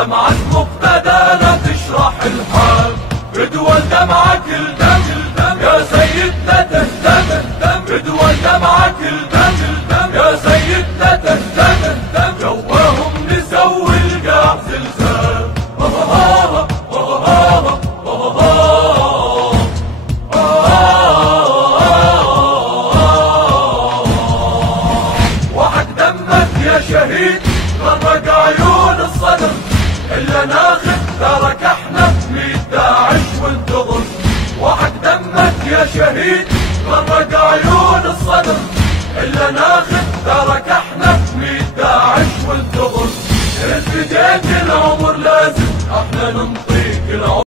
دمعة مقتدى لا تشرح الحال، بدول دمعك الدم يا سيدنا تهتم، بدول دمعك الدم يا سيدنا تهتم، جواهم نسوي القاع زلزال. وحق دمك يا شهيد غرق عيون الصدر، إلا ناخذ ترك احنا 100 داعش وانتظر. وحق دمك يا شهيد غرق عيون الصدر، إلا ناخذ ترك احنا 100 داعش وانتظر. ارتجيت العمر لازم احنا ننطيك العمر.